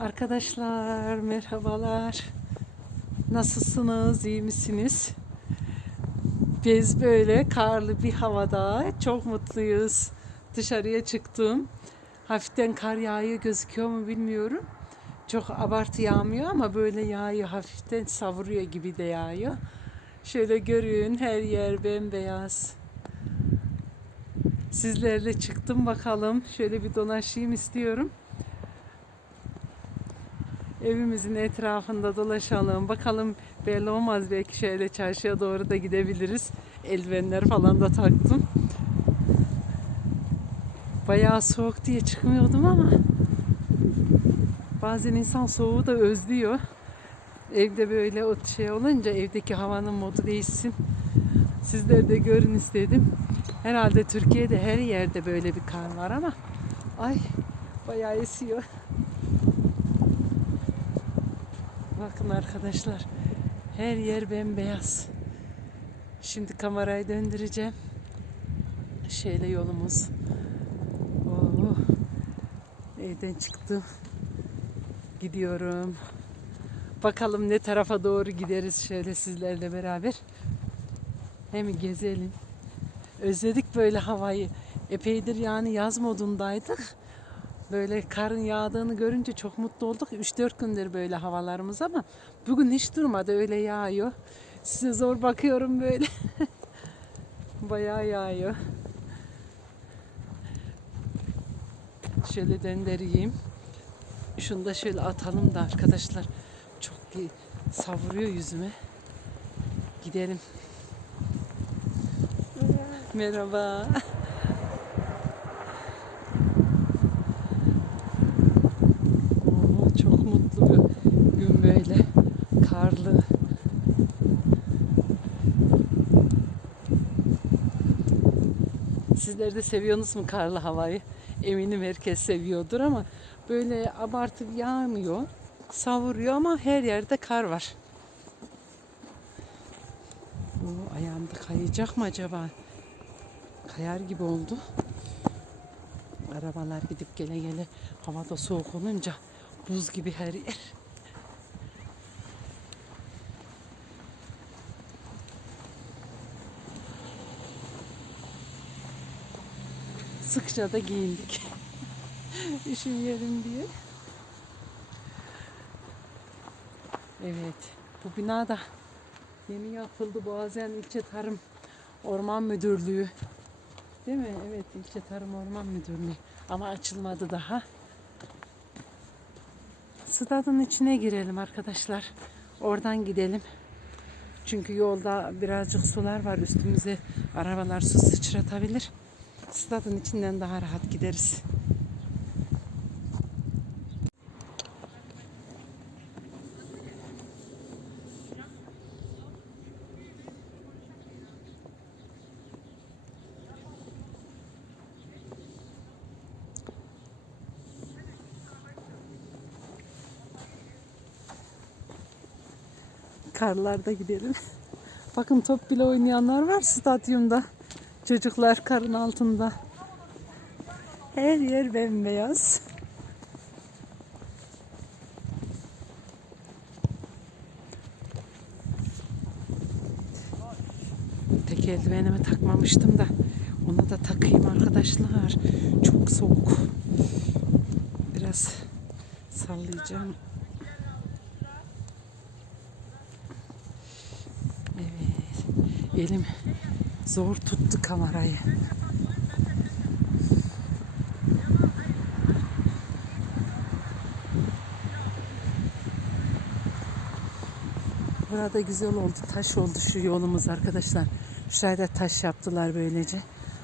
Arkadaşlar merhabalar. Nasılsınız? iyi misiniz? Biz böyle karlı bir havada çok mutluyuz. Dışarıya çıktım. Hafiften kar yağıyor gözüküyor mu bilmiyorum. Çok abartı yağmıyor ama böyle yağıyor. Hafiften savuruyor gibi de yağıyor. Şöyle görün her yer bembeyaz. Sizlerle çıktım bakalım. Şöyle bir dolaşayım istiyorum. Evimizin etrafında dolaşalım. Bakalım belli olmaz belki şöyle çarşıya doğru da gidebiliriz. Eldivenler falan da taktım. Bayağı soğuk diye çıkmıyordum ama bazen insan soğuğu da özlüyor. Evde böyle o şey olunca evdeki havanın modu değişsin. Sizler de görün istedim. Herhalde Türkiye'de her yerde böyle bir kar var ama ay bayağı esiyor. Bakın arkadaşlar. Her yer bembeyaz. Şimdi kamerayı döndüreceğim. Şöyle yolumuz. Oo. Evden çıktım. Gidiyorum. Bakalım ne tarafa doğru gideriz şöyle sizlerle beraber. Hem gezelim. Özledik böyle havayı. Epeydir yani yaz modundaydık. Böyle karın yağdığını görünce çok mutlu olduk. 3-4 gündür böyle havalarımız ama bugün hiç durmadı öyle yağıyor. Size zor bakıyorum böyle. Bayağı yağıyor. Şöyle döndüreyim. Şunu da şöyle atalım da arkadaşlar. Çok bir savuruyor yüzüme. Gidelim. Merhaba. Oo, çok mutlu bir gün böyle. Karlı. Sizler de seviyorsunuz mu karlı havayı? Eminim herkes seviyordur ama böyle abartı yağmıyor. Savuruyor ama her yerde kar var. Oo, ayağımda kayacak mı acaba? Kayar gibi oldu. Arabalar gidip gele gele havada soğuk olunca buz gibi her yer. Sıkça da giyindik. Üşümeyelim diye. Evet. Bu bina da yeni yapıldı. Boğaziyen İlçe Tarım Orman Müdürlüğü. Değil mi? Evet, İlçe Tarım Orman Müdürlüğü. Ama açılmadı daha. Stadın içine girelim arkadaşlar. Oradan gidelim. Çünkü yolda birazcık sular var üstümüze. Arabalar su sıçratabilir. Stadın içinden daha rahat gideriz. Karlarda gidelim. Bakın top bile oynayanlar var stadyumda. Çocuklar karın altında. Her yer bembeyaz. Tek eldivenimi takmamıştım da onu da takayım arkadaşlar. Çok soğuk. Biraz sallayacağım. Evet. Elim zor tuttu kamerayı. Burada güzel oldu. Taş oldu şu yolumuz arkadaşlar. Şuraya da taş yaptılar böylece.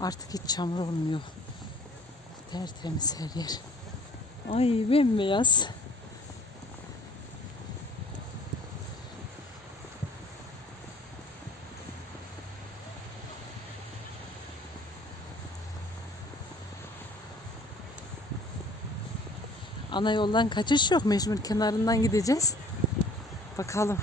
Artık hiç çamur olmuyor. Tertemiz her yer. Ay bembeyaz. Ana yoldan kaçış yok. Mecbur kenarından gideceğiz. Bakalım.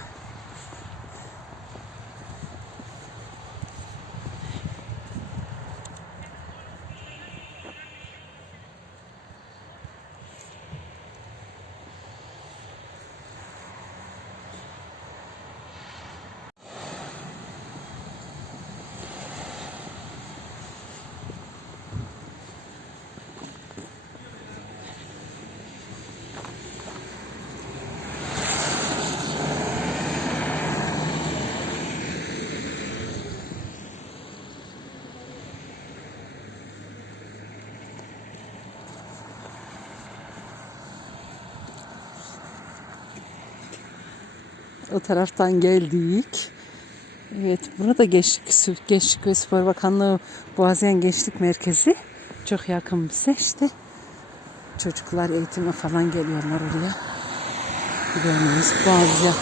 O taraftan geldik. Evet, burada Gençlik, Gençlik ve Spor Bakanlığı Boğaziyen Gençlik Merkezi. Çok yakın bize işte. Çocuklar eğitime falan geliyorlar oraya. Görmeyiz. Boğaziyen,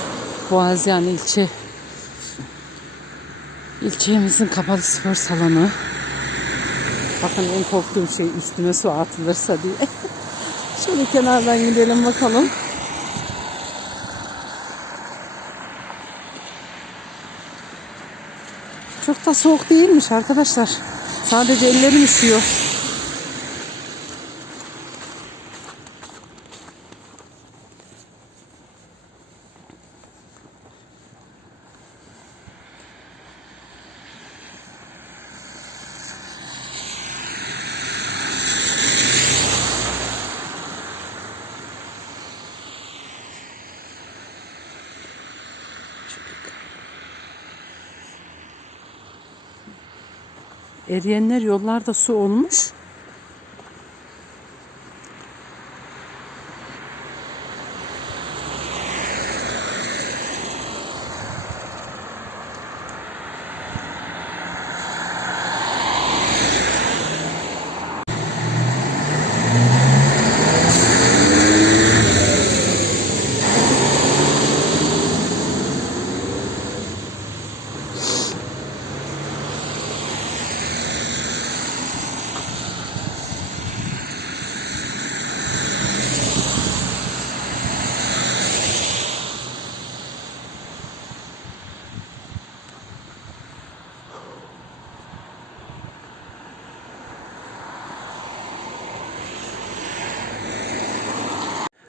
Boğaziyen ilçe ilçemizin kapalı spor salonu. Bakın en korktuğum şey üstüne su atılırsa diye. Şöyle kenardan gidelim bakalım. Çok da soğuk değilmiş arkadaşlar. Sadece ellerim üşüyor. Eriyenler yollarda su olmuş.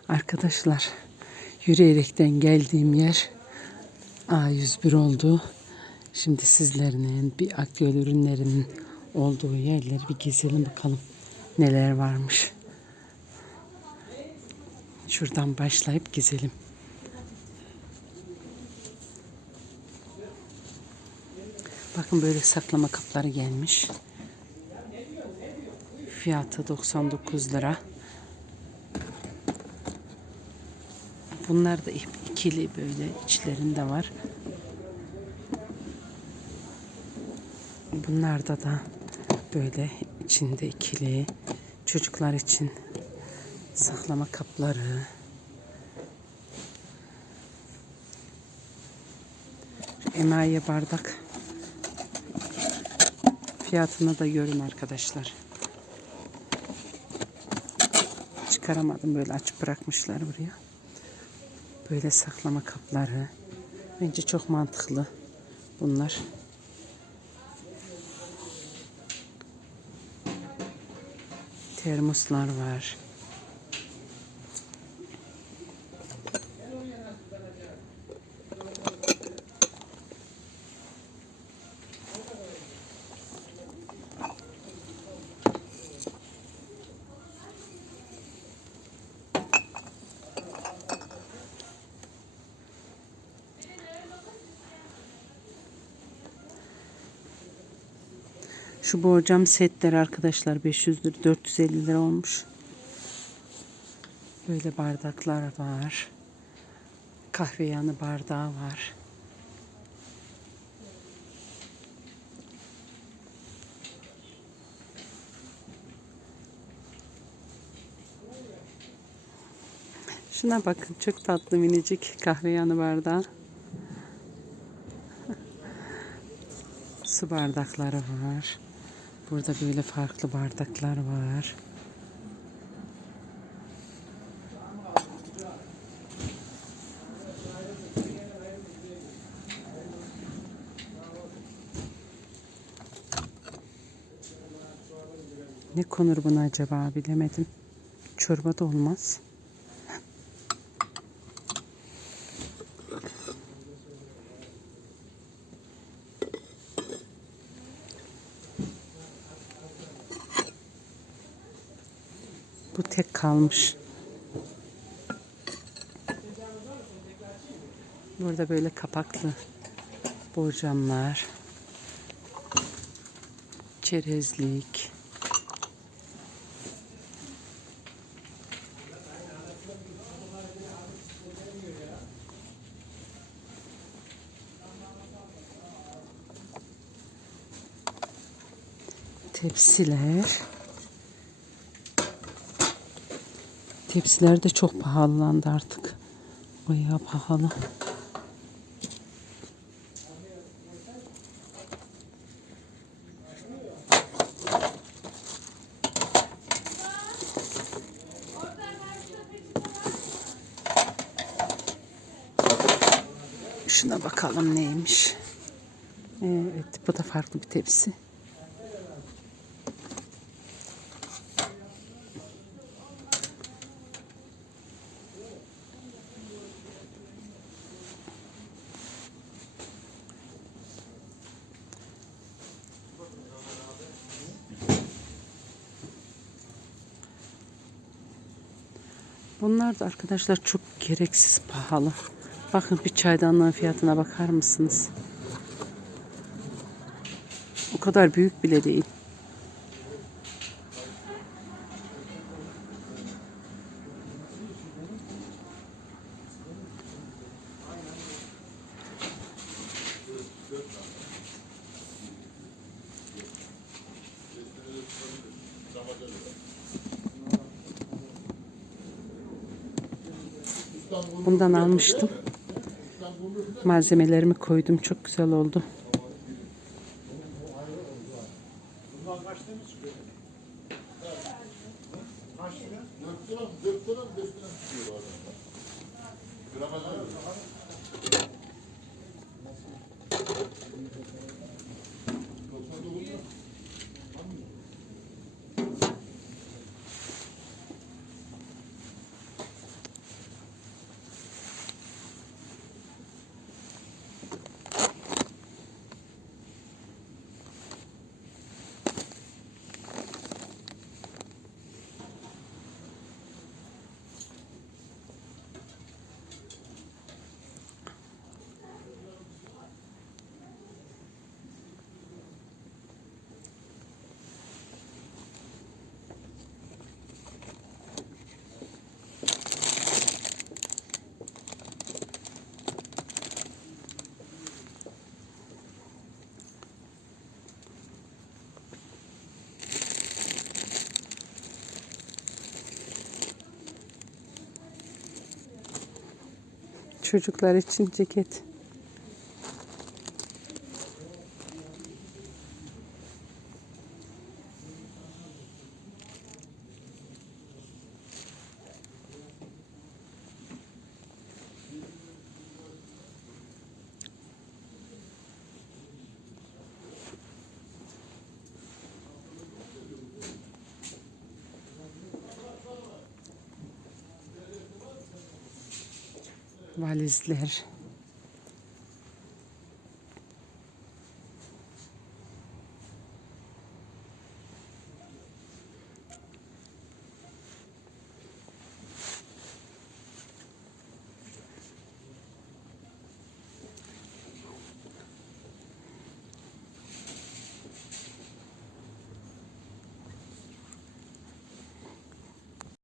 Arkadaşlar yürüyerekten geldiğim yer A101 oldu. Şimdi sizlerin bir aktüel ürünlerinin olduğu yerleri bir gezelim bakalım neler varmış. Şuradan başlayıp gezelim. Bakın böyle saklama kapları gelmiş. Fiyatı 99 lira. Bunlar da ikili böyle içlerinde var. Bunlarda da böyle içinde ikili çocuklar için saklama kapları. Emaye bardak fiyatını da görün arkadaşlar. Çıkaramadım böyle açıp bırakmışlar buraya. Böyle saklama kapları. Bence çok mantıklı bunlar. Termoslar var. Şu borcam setler arkadaşlar 500 lira 450 lira olmuş. Böyle bardaklar var. Kahve yanı bardağı var. Şuna bakın çok tatlı minicik kahve yanı bardağı. Su bardakları var. Burada böyle farklı bardaklar var. Ne konur buna acaba bilemedim. Çorba da olmaz. Bu tek kalmış. Burada böyle kapaklı borcamlar. Çerezlik. Tepsiler. Tepsiler de çok pahalandı artık. Bayağı pahalı. Şuna bakalım neymiş. Evet, bu da farklı bir tepsi. Bunlar da arkadaşlar çok gereksiz pahalı. Bakın bir çaydanlığın fiyatına bakar mısınız? O kadar büyük bile değil. Bundan almıştım. Malzemelerimi koydum. Çok güzel oldu. Çocuklar için ceket. Valizler.